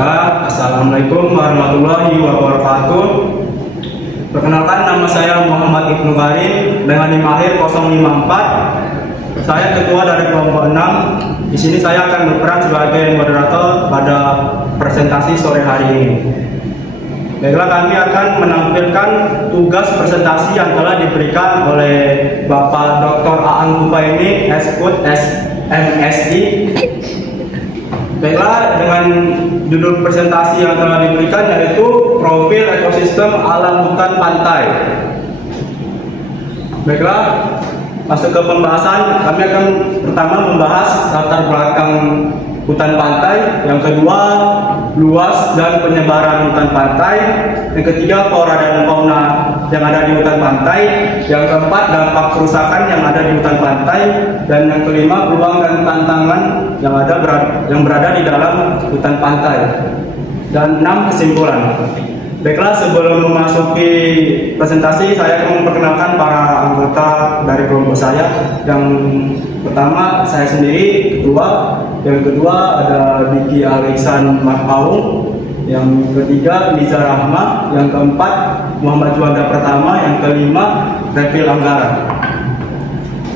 Bismillah. Assalamualaikum warahmatullahi wabarakatuh. Perkenalkan, nama saya Muhammad Ibnu Karim dengan NIM akhir 054. Saya ketua dari kelompok 6. Di sini saya akan berperan sebagai moderator pada presentasi sore hari ini. Baiklah, kami akan menampilkan tugas presentasi yang telah diberikan oleh Bapak Dr. Aan Kufaini, Eskut MSI. Baiklah, dengan judul presentasi yang telah diberikan yaitu Profil Ekosistem Alam Hutan Pantai. Baiklah, masuk ke pembahasan. Kami akan pertama membahas latar belakang hutan pantai, yang kedua luas dan penyebaran hutan pantai, yang ketiga flora dan fauna yang ada di hutan pantai, yang keempat dampak kerusakan yang ada di hutan pantai, dan yang kelima peluang dan tantangan yang berada di dalam hutan pantai, dan 6 kesimpulan. Baiklah, sebelum memasuki presentasi, saya akan memperkenalkan para anggota dari kelompok saya. Yang pertama saya sendiri, ketua. Yang kedua ada Diki Alexan Marpaung. Yang ketiga Liza Rahma. Yang keempat Muhammad Juanda Pertama. Yang kelima Repil Anggara.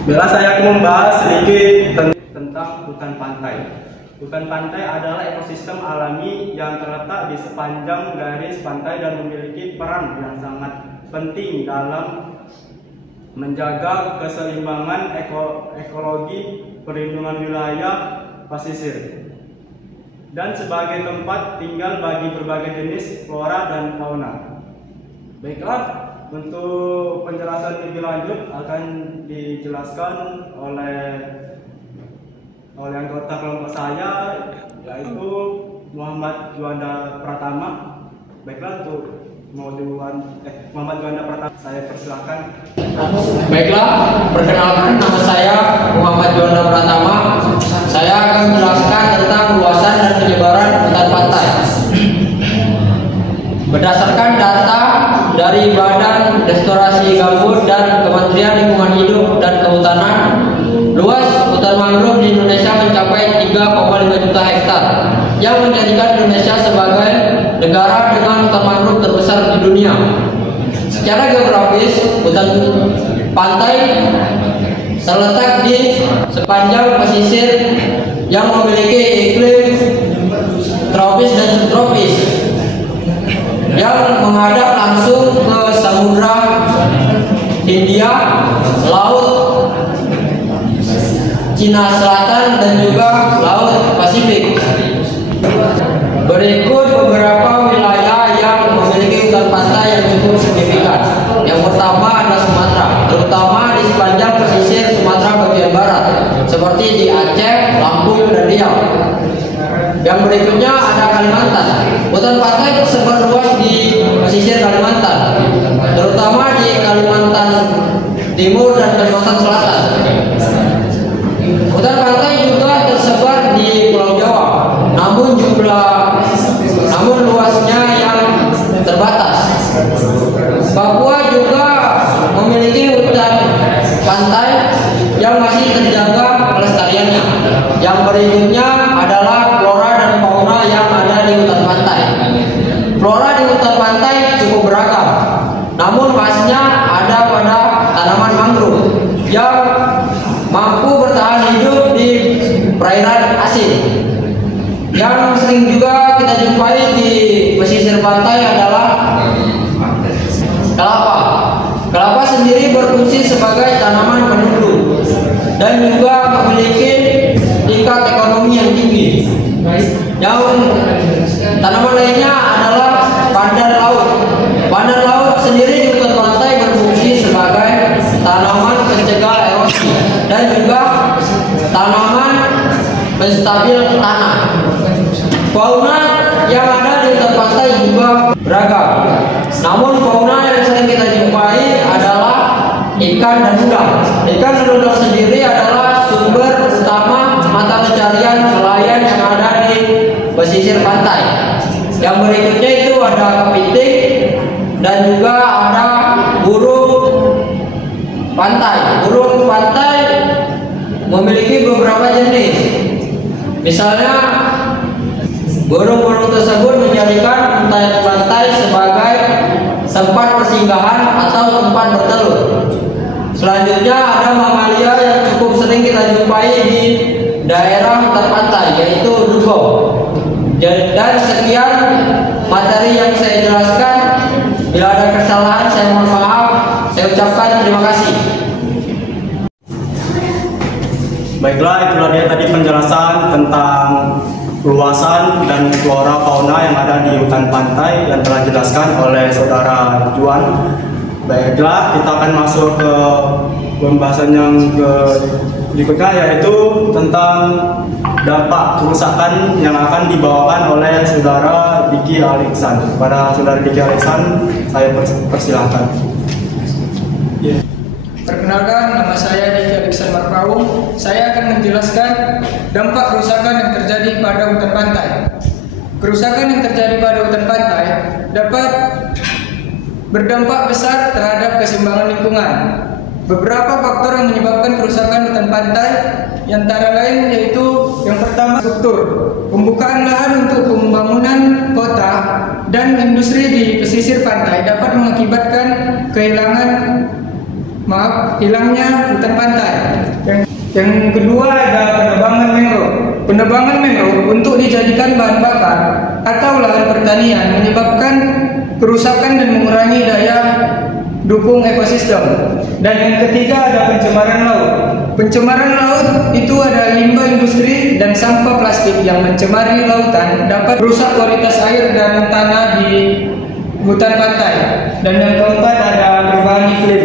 Baiklah, saya akan membahas sedikit tentang hutan pantai. Hutan pantai adalah ekosistem alami yang terletak di sepanjang garis pantai dan memiliki peran yang sangat penting dalam menjaga keseimbangan ekologi, perlindungan wilayah pesisir, dan sebagai tempat tinggal bagi berbagai jenis flora dan fauna. Baiklah, untuk penjelasan lebih lanjut akan dijelaskan oleh anggota kelompok saya, yaitu Muhammad Juanda Pratama. Baiklah, untuk Muhammad Juanda Pratama, saya persilahkan. Baiklah, perkenalkan, nama saya Muhammad Juanda Pratama. Saya akan menjelaskan tentang luasan dan penyebaran hutan pantai. Berdasarkan data dari Badan Restorasi Gambut dan Kementerian Lingkungan Hidup dan Kehutanan, luas hutan mangrove di Indonesia mencapai 3,5 juta hektar, yang menjadikan Indonesia sebagai negara dengan hutan mangrove terbesar di dunia. Secara geografis, hutan pantai terletak di sepanjang pesisir yang memiliki iklim tropis dan subtropis, yang menghadap langsung ke Samudra Hindia, Laut Cina Selatan, dan juga Laut Pasifik. Berikut beberapa wilayah yang memiliki hutan pantai yang cukup signifikan. Yang pertama adalah Sumatera, terutama di sepanjang pesisir Sumatera bagian barat, seperti di Aceh, Lampung, dan Riau. Yang berikutnya ada Kalimantan. Hutan pantai tersebar luas di pesisir Kalimantan, terutama di Kalimantan Timur dan Kalimantan Selatan. Hutan pantai juga tersebar di Pulau Jawa, namun luasnya yang terbatas. Papua juga memiliki hutan pantai yang masih terjaga kelestariannya. Yang berikutnya adalah flora dan fauna yang ada di hutan pantai. Flora di hutan pantai cukup beragam, namun khasnya ada pada tanaman mangrove yang mampu bertahan hidup di perairan asin. Yang sering juga kita jumpai di pesisir pantai adalah kelapa. Kelapa sendiri berfungsi sebagai tanaman penundu dan juga memiliki tingkat ekonomi yang tinggi. Yang tanaman lainnya adalah pandan laut. Pandan laut sendiri di hutan pantai berfungsi sebagai tanaman pencegah erosi dan juga tanaman penstabil tanah. Fauna yang ada di hutan pantai juga beragam. Namun fauna yang sering kita jumpai adalah ikan dan udang. Ikan dan udang sendiri adalah sumber utama mata pencarian nelayan yang ada di pesisir pantai. Yang berikutnya itu ada kepiting dan juga ada burung pantai. Burung pantai memiliki beberapa jenis. Misalnya Burung-burung tersebut menjadikan pantai sebagai tempat persinggahan atau tempat bertelur. Selanjutnya ada mamalia yang cukup sering kita jumpai di daerah hutan pantai, yaitu dugong. Dan sekian materi yang saya jelaskan. Bila ada kesalahan saya mohon maaf. Saya ucapkan terima kasih. Baiklah, itulah dia tadi penjelasan tentang luasan dan flora fauna yang ada di hutan pantai yang telah dijelaskan oleh Saudara Juan. Baiklah, kita akan masuk ke pembahasan yang berikutnya, yaitu tentang dampak kerusakan yang akan dibawakan oleh Saudara Diki Alexan. Pada Saudara Diki Alexan, saya persilahkan. Perkenalkan, nama saya Diki Alexan Marpaung. Saya akan menjelaskan dampak kerusakan yang terjadi pada hutan pantai. Kerusakan yang terjadi pada hutan pantai dapat berdampak besar terhadap keseimbangan lingkungan. Beberapa faktor yang menyebabkan kerusakan hutan pantai antara lain yaitu yang pertama, struktur. Pembukaan lahan untuk pembangunan kota dan industri di pesisir pantai dapat mengakibatkan hilangnya hutan pantai. Yang kedua ada penebangan mangrove. Penebangan mangrove untuk dijadikan bahan bakar atau lahan pertanian menyebabkan kerusakan dan mengurangi daya dukung ekosistem. Dan yang ketiga ada pencemaran laut. Pencemaran laut itu ada limbah industri dan sampah plastik yang mencemari lautan dapat merusak kualitas air dan tanah di hutan pantai. Dan yang keempat ada perubahan iklim.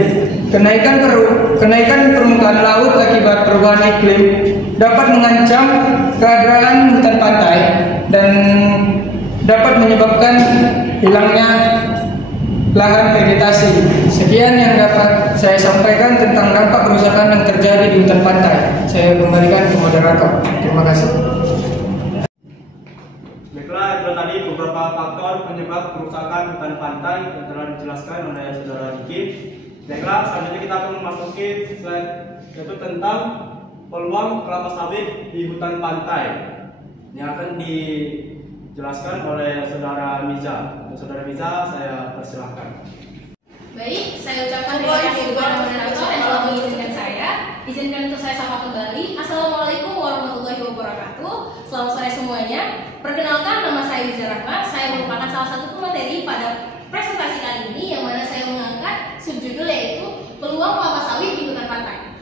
Kenaikan permukaan laut akibat perubahan iklim dapat mengancam keadaan hutan pantai dan dapat menyebabkan hilangnya lahan vegetasi. Sekian yang dapat saya sampaikan tentang dampak kerusakan yang terjadi di hutan pantai. Saya kembalikan ke moderator. Terima kasih. Baiklah, itu tadi beberapa faktor penyebab kerusakan hutan pantai yang telah dijelaskan oleh Saudara Diki. Baiklah, selanjutnya kita akan memasuki slide yaitu tentang peluang kelapa sawit di hutan pantai yang akan dijelaskan oleh Saudara Miza. Saudara Miza, saya persilahkan. Baik, saya ucapkan terima kasih kepada moderator yang telah mengizinkan saya. Izinkan untuk saya sapa kembali. Assalamualaikum warahmatullahi wabarakatuh. Selamat sore semuanya. Perkenalkan, nama saya Miza Rahma. Saya merupakan salah satu pemateri pada presentasi kali ini, yang mana saya mengangkat subjudul yaitu peluang kelapa sawit di hutan pantai.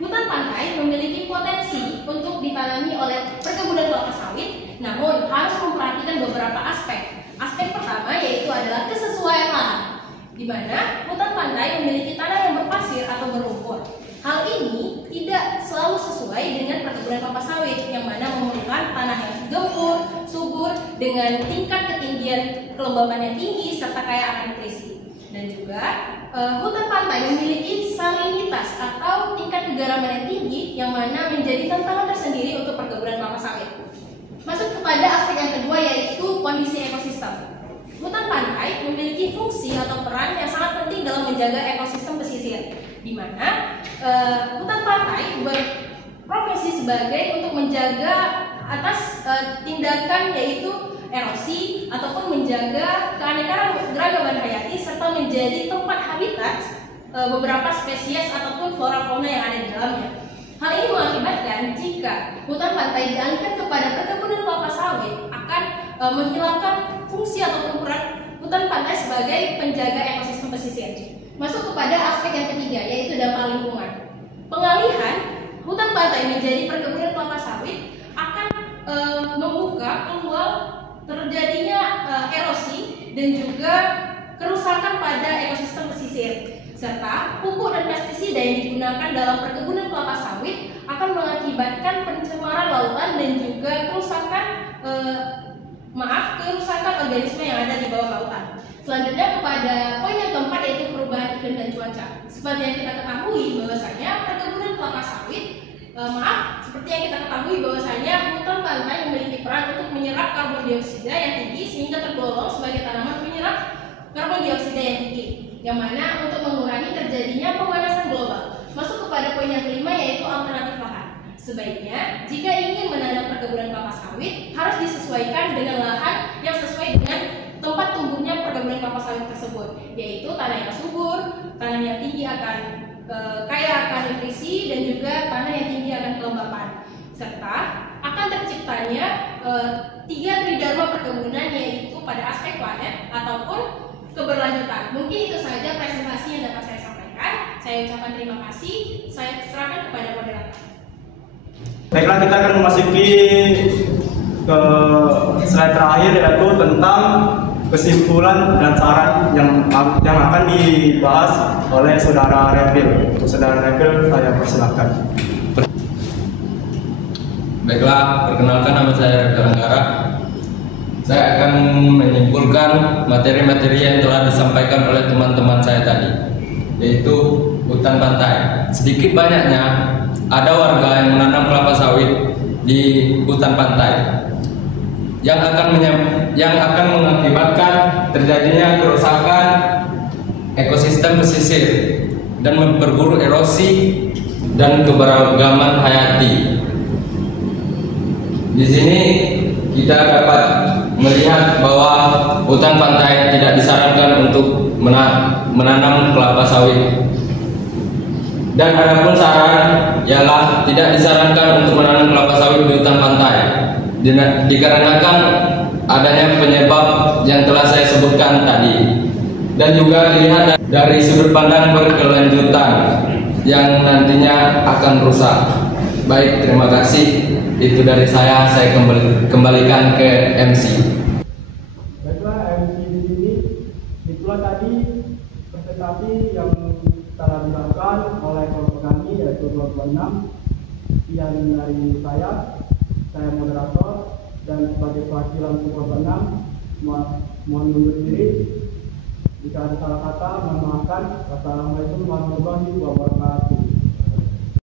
Hutan pantai memiliki potensi untuk ditanami oleh perkebunan kelapa sawit, namun harus memperhatikan beberapa aspek. Aspek pertama yaitu adalah kesesuaian lahan, di mana hutan pantai memiliki tanah yang berpasir atau berlumpur. Hal ini tidak selalu sesuai dengan perkebunan kelapa sawit, yang mana memerlukan tanah yang gembur, subur, dengan tingkat ketinggian kelembaban yang tinggi serta kaya akan nutrisi. Dan juga hutan pantai memiliki salinitas atau tingkat kegaraman yang tinggi, yang mana menjadi tantangan tersendiri untuk perkebunan kelapa sawit. Masuk kepada aspek yang kedua yaitu kondisi ekosistem. Hutan pantai memiliki fungsi atau peran yang sangat penting dalam menjaga ekosistem pesisir, di mana hutan pantai berprofesi sebagai untuk menjaga atas tindakan yaitu erosi ataupun menjaga keanekaragaman hayati serta menjadi tempat habitat beberapa spesies ataupun flora fauna yang ada di dalamnya. Hal ini mengakibatkan jika hutan pantai dialihkan kepada perkebunan kelapa sawit akan menghilangkan fungsi ataupun peran hutan pantai sebagai penjaga ekosistem pesisir. Masuk kepada aspek yang ketiga yaitu dampak lingkungan. Pengalihan hutan pantai menjadi perkebunan kelapa sawit akan membuka peluang terjadinya erosi dan juga kerusakan pada ekosistem pesisir, serta pupuk dan pestisida yang digunakan dalam perkebunan kelapa sawit akan mengakibatkan pencemaran lautan dan juga kerusakan organisme yang ada di bawah lautan. Selanjutnya kepada poin yang keempat yaitu perubahan iklim dan cuaca. Seperti yang kita ketahui bahwasanya perkebunan kelapa sawit seperti yang kita ketahui bahwasanya hutan pantai memiliki peran untuk menyerap karbon dioksida yang tinggi sehingga tergolong sebagai tanaman penyerap karbon dioksida yang tinggi, yang mana untuk mengurangi terjadinya pemanasan global. Masuk kepada poin yang kelima yaitu alternatif lahan. Sebaiknya, jika ingin menanam perkebunan kelapa sawit, harus disesuaikan dengan lahan yang sesuai dengan tempat tumbuhnya perkebunan kelapa sawit tersebut, yaitu tanah yang subur, tanah yang tinggi akan kaya akan nutrisi, dan juga tanah yang tinggi akan kelembapan, serta akan terciptanya 3 tridharma perkebunan, yaitu pada aspek panen ataupun keberlanjutan. Mungkin itu saja presentasi yang dapat saya sampaikan. Saya ucapkan terima kasih. Saya serahkan kepada moderator. Baiklah, kita akan memasuki ke slide terakhir, yaitu tentang kesimpulan dan saran yang akan dibahas oleh Saudara Refil. Untuk Saudara Refil, saya persilakan. Baiklah, perkenalkan, nama saya Refil Anggara. Saya akan menyimpulkan materi-materi yang telah disampaikan oleh teman-teman saya tadi, yaitu hutan pantai. Sedikit banyaknya ada warga yang menanam kelapa sawit di hutan pantai yang akan mengakibatkan terjadinya kerusakan ekosistem pesisir dan memperburuk erosi dan keberagaman hayati. Di sini kita dapat melihat bahwa hutan pantai tidak disarankan untuk menanam kelapa sawit. Dan adapun saran ialah tidak disarankan untuk menanam kelapa sawit di hutan pantai, dikarenakan adanya penyebab yang telah saya sebutkan tadi, dan juga dilihat dari sudut pandang berkelanjutan yang nantinya akan rusak. Baik, terima kasih. Itu dari saya kembalikan ke MC. Baiklah, MC di sini. Itulah tadi presentasi yang telah dilakukan oleh kelompok kami, yaitu kelompok 6. Sekian dari saya moderator, dan sebagai perwakilan kelompok 6 mohon undur diri. Jika ada salah kata, mohon maafkan. Wassalamualaikum warahmatullahi wabarakatuh.